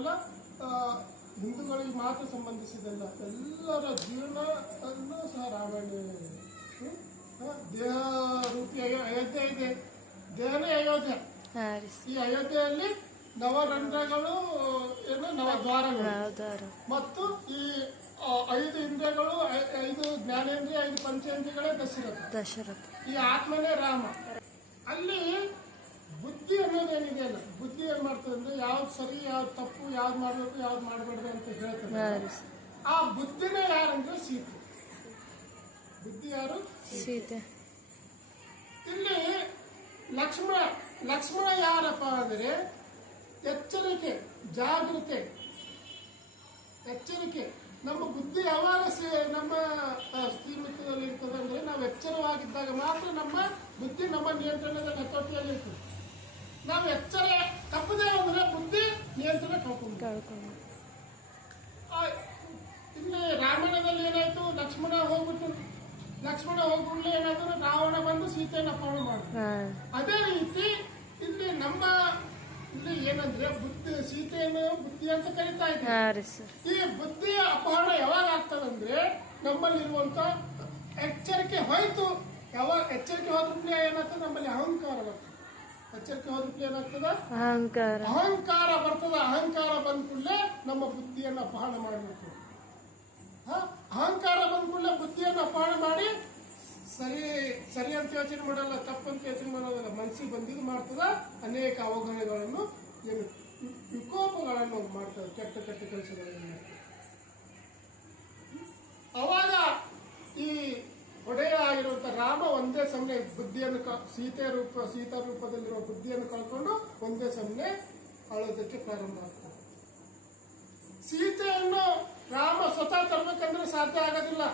ಕೇವಲ ಹಿಂದೂಗಳಿಗೆ ಮಾತ್ರ ಸಂಬಂಧಿಸಿದಲ್ಲ, ಎಲ್ಲರ ಜೀವನವನ್ನು ಸಹ ರಾಮಾಯಣ. ದೇಹ ರೂಪಿ ಅಯೋಧ್ಯೆ ಇದೆ, ದೇಹನೇ ಅಯೋಧ್ಯೆ. ಈ ಅಯೋಧ್ಯೆಯಲ್ಲಿ ನವರಂಧ್ರಗಳು ಏನು ನವದ್ವಾರಗಳು ಮತ್ತು ಈ 5 ಇಂದ್ರಿಯಗಳು, 5 ಜ್ಞಾನೇಂದ್ರಿಯ, 5 ಪಂಚೇಂದ್ರಿಯಗಳೇ ದಶರಥ. ಈ ಆತ್ಮನೇ ರಾಮ. ಅಲ್ಲಿ ಬುದ್ಧಿ ಅನ್ನೋದೇನಿದೆಯಲ್ಲ, ಬುದ್ಧಿ ಏನ್ ಮಾಡ್ತದೆ ಅಂದ್ರೆ ಯಾವ್ದು ಸರಿ, ಯಾವ್ದು ತಪ್ಪು, ಯಾವ್ದು ಮಾಡ್ಬೇಕು, ಯಾವ್ದು ಮಾಡಬಾರ್ದು ಅಂತ ಹೇಳ್ತದೆ. ಆ ಬುದ್ಧಿನೇ ಯಾರಂದ್ರೆ ಸೀತೆ. ಬುದ್ಧಿ ಯಾರು? ಸೀತೆ. ಇಲ್ಲಿ ಲಕ್ಷ್ಮಣ ಯಾರಪ್ಪ ಅಂದ್ರೆ ಎಚ್ಚರಿಕೆ, ಜಾಗೃತೆ, ಎಚ್ಚರಿಕೆ. ನಮ್ಮ ಬುದ್ಧಿ ಯಾವಾಗ ನಮ್ಮ ಸ್ಥಿಮಿತದಲ್ಲಿ ಇರ್ತದೆ ಅಂದ್ರೆ ನಾವು ಎಚ್ಚರವಾಗಿದ್ದಾಗ ಮಾತ್ರ ನಮ್ಮ ಬುದ್ಧಿ ನಮ್ಮ ನಿಯಂತ್ರಣದ ಹತೋಟಿಯಲ್ಲಿ ಇರ್ತದೆ. ನಾವು ಎಚ್ಚರ ತಪ್ಪದೆ ಅಂದ್ರೆ ಬುದ್ಧಿ ನಿಯಂತ್ರಣ ಕಳ್ಕೊಂಡು. ಇಲ್ಲಿ ರಾಮಾಯಣದಲ್ಲಿ ಏನಾಯ್ತು, ಲಕ್ಷ್ಮಣ ಹೋಗ್ಬಿಡ್ಲೆ ಏನಾದ್ರು ರಾವಣ ಬಂದು ಸೀತೆಯನ್ನು ಅಪಹರಣ ಮಾಡಿದ. ಅದೇ ರೀತಿ ಇಲ್ಲಿ ಇಲ್ಲಿ ಏನಂದ್ರೆ ಸೀತೆಯನ್ನು ಬುದ್ಧಿ ಅಂತ ಕರೀತಾ ಇದ್ದಾರೆ. ಈ ಬುದ್ಧಿಯ ಅಪಹರಣ ಯಾವಾಗ ಆಗ್ತದಂದ್ರೆ ನಮ್ಮಲ್ಲಿರುವಂತ ಎಚ್ಚರಿಕೆ ಹೋಯ್ತು. ಯಾವಾಗ ಎಚ್ಚರಿಕೆ ಹೋದ್ರೂ ಏನಾಗ್ತದೆ, ನಮ್ಮಲ್ಲಿ ಅಹಂಕಾರ ಬರ್ತದೆ. ಎಚ್ಚರಿಕೆ ಹೋದ್ರೂ ಏನಾಗ್ತದ, ಅಹಂಕಾರ ಬರ್ತದ. ಅಹಂಕಾರ ಬಂದ ಕೂಡಲೇ ನಮ್ಮ ಬುದ್ಧಿಯನ್ನು ಅಪಹರಣ ಮಾಡಬೇಕು. ಅಹಂಕಾರ ಬಂದ ಕೂಡಲೇ ಬುದ್ಧಿಯನ್ನು ಅಪಹರಣ ಮಾಡಿ ಸರಿ ಅಂತ ಯೋಚನೆ ಮಾಡಲ್ಲ, ತಪ್ಪಂತ ಯೋಚನೆ ಮಾಡೋದಲ್ಲ, ಮನಸ್ಸಿಗೆ ಬಂದಿದ್ದು ಮಾಡ್ತದ. ಅನೇಕ ಅವಘಡಗಳನ್ನು, ಏನು ವಿಕೋಪಗಳನ್ನು ಮಾಡ್ತದೆ, ಕೆಟ್ಟ ಕೆಲಸಗಳನ್ನು. ಅವಾಗ ಈ ಒಡೆಯ ಆಗಿರುವಂತ ರಾಮ ಒಂದೇ ಸಮನೆ ಬುದ್ಧಿಯನ್ನು ಸೀತಾ ರೂಪದಲ್ಲಿರುವ ಬುದ್ಧಿಯನ್ನು ಕಳ್ಕೊಂಡು ಒಂದೇ ಸಮನೆ ಆಳೋದಕ್ಕೆ ಪ್ರಾರಂಭ ಆಗ್ತದೆ. ಸೀತೆಯನ್ನು ರಾಮ ಸ್ವತಃ ತರಬೇಕಂದ್ರೆ ಸಾಧ್ಯ ಆಗೋದಿಲ್ಲ,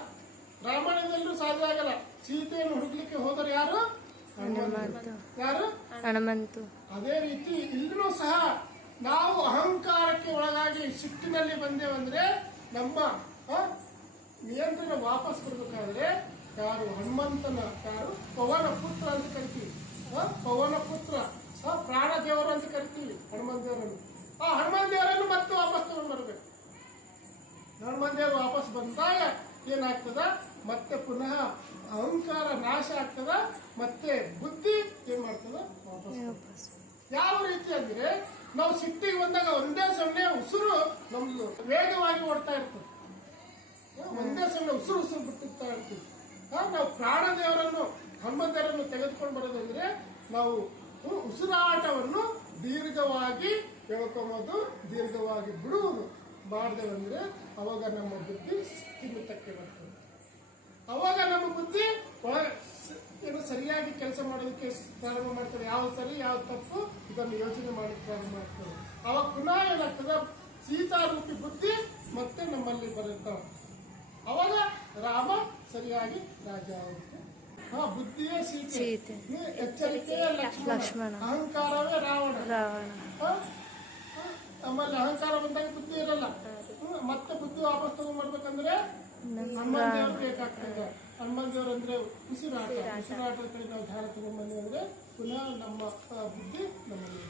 ರಾಮಾಯಣದಲ್ಲೂ ಸಾಧ್ಯ ಆಗಲ್ಲ. ಸೀತೆಯನ್ನು ಹುಡುಕ್ಲಿಕ್ಕೆ ಹೋದರೆ ಯಾರು? ಹನುಮಂತು. ಅದೇ ರೀತಿ ಇಲ್ಲೂ ಸಹ ನಾವು ಅಹಂಕಾರಕ್ಕೆ ಒಳಗಾಗಿ ಸಿಟ್ಟಿನಲ್ಲಿ ಬಂದೇವಂದ್ರೆ ನಮ್ಮ ನಿಯಂತ್ರಣ ವಾಪಸ್ ಬರಬೇಕಾದ್ರೆ ಯಾರು? ಹನುಮಂತನ, ಯಾರು? ಪವನ ಪುತ್ರ ಅಂತ ಕರಿತೀವಿ. ಪವನ ಪುತ್ರ, ಪ್ರಾಣ ದೇವರು ಅಂತ ಕರಿತೀವಿ ಹನುಮಂತ ದೇವರನ್ನು. ಆ ಹನುಮಂತ ದೇವರನ್ನು ಮತ್ತೆ ವಾಪಸ್ ತಗೊಂಡು ಬರ್ಬೇಕು. ಹನುಮಂತ ದೇವರು ವಾಪಸ್ ಬಂದಾಗ ಏನಾಗ್ತದ, ಮತ್ತೆ ಪುನಃ ಅಹಂಕಾರ ನಾಶ ಆಗ್ತದ, ಮತ್ತೆ ಬುದ್ಧಿ ಏನ್ ಮಾಡ್ತದ, ವಾಪಸ್. ಯಾವ ರೀತಿ ಅಂದ್ರೆ ನಾವು ಸಿಟ್ಟಿಗೆ ಬಂದಾಗ ಒಂದೇ ಸಮನೆ ಉಸಿರು ನಮ್ದು ವೇಗವಾಗಿ ಓಡ್ತಾ ಇರ್ತದೆ. ಒಂದೇ ಸಮನೆ ಉಸಿರು ಬಿಟ್ಟಿರ್ತಾ ಇರ್ತೀವಿ. ನಾವು ಪ್ರಾಣ ದೇವರನ್ನು, ಹನುಮಂತರನ್ನು ತೆಗೆದುಕೊಂಡು ಬರೋದಂದ್ರೆ ನಾವು ಉಸಿರಾಟವನ್ನು ದೀರ್ಘವಾಗಿ ಎಳ್ಕೊಂಬೋದು, ದೀರ್ಘವಾಗಿ ಬಿಡುವುದು ಮಾಡಿದೆವಂದ್ರೆ ಅವಾಗ ನಮ್ಮ ಬುದ್ಧಿ ಸ್ಥಿಮಿತಕ್ಕೆ ಬರ್ತದೆ. ಅವಾಗ ನಮ್ಮ ಬುದ್ಧಿ ಏನು ಸರಿಯಾಗಿ ಕೆಲಸ ಮಾಡೋದಕ್ಕೆ ಪ್ರಾರಂಭ ಮಾಡ್ತದೆ. ಯಾವ್ದು ಸರಿ, ಯಾವ್ದು ತಪ್ಪು, ಇದನ್ನು ಯೋಚನೆ ಮಾಡಲಿಕ್ಕೆ ಪ್ರಾರಂಭ ಮಾಡ್ತದೆ. ಅವಾಗ ಪುನಃ ಏನಾಗ್ತದೆ, ಸೀತಾರೂಪಿ ಬುದ್ಧಿ ಮತ್ತೆ ನಮ್ಮಲ್ಲಿ ಬರುತ್ತೆ. ಅವಾಗ ರಾಮ ಸರಿಯಾಗಿ ರಾಜ ಆಗುತ್ತೆ. ಬುದ್ಧಿಯೇ ಸೀತೆ, ಎಚ್ಚರಿಕೆಯ ಲಕ್ಷ್ಮಣ, ಅಹಂಕಾರವೇ ರಾವಣ. ನಮ್ಮಲ್ಲಿ ಅಹಂಕಾರ ಬಂದಾಗ ಬುದ್ಧಿ ಇರಲ್ಲ. ಮತ್ತೆ ಬುದ್ಧಿ ವಾಪಸ್ ತಗೊಂಡ್ಬರ್ಬೇಕಂದ್ರೆ ಹನುಮಂತ ದೇವರು ಬೇಕಾಗ್ತದೆ. ಹನುಮಂತ ದೇವರು ಅಂದ್ರೆ ಉಸಿರಾಟ ಕಡೆ ನಾವು ಧ್ಯಾನ ತಗೊಂಡ್ಬಂದ್ರೆ ಪುನಃ ನಮ್ಮ ಬುದ್ಧಿ ನಮ್ಮಲ್ಲಿ